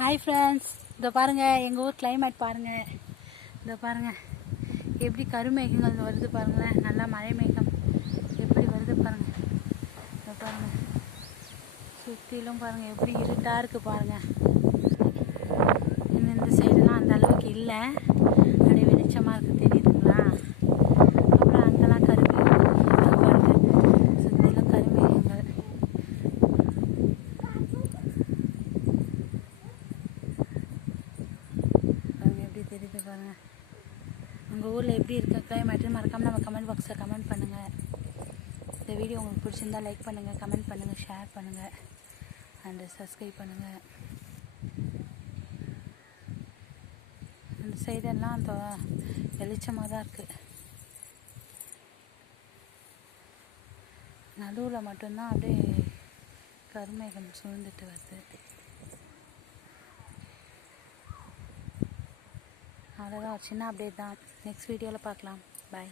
Hi friends இதை பாருங்கள் எங்கள் ஊர் கிளைமேட் பாருங்கள் இதை பாருங்கள் எப்படி கருமேகங்கள் வருது பாருங்களேன் நல்லா மழை மேகம் எப்படி வருது பாருங்கள் இதை பாருங்கள் சுற்றிலும் பாருங்கள் எப்படி இருட்டாக இருக்குது பாருங்கள் இன்னும் இந்த சைடுலாம் அந்த அளவுக்கு இல்லை அப்படியே வெளிச்சமாக இருக்குது தெரியுதுங்களா அப்புறம் அங்கெல்லாம் கருமேகம் இதோ பாருங்க சுற்றிலும் கருமேகங்கள் பாருங்க பாருங்கள் உங்கள் ஊரில் எப்படி இருக்க கிளைமேட்டு மறக்காமல் நம்ம கமெண்ட் பாக்ஸில் கமெண்ட் பண்ணுங்கள் இந்த வீடியோ உங்களுக்கு பிடிச்சிருந்தா லைக் பண்ணுங்கள் கமெண்ட் பண்ணுங்கள் ஷேர் பண்ணுங்கள் அண்டு சப்ஸ்கிரைப் பண்ணுங்கள் அந்த சைடெல்லாம் அந்த வெளிச்சமாக தான் இருக்குது நடுவில் மட்டும்தான் அப்படியே கருமேகம் சூழ்ந்துட்டு வருது. அவ்வளோதான் ஒரு சின்ன அப்டேட் தான். நெக்ஸ்ட் வீடியோவில் பார்க்கலாம். பாய்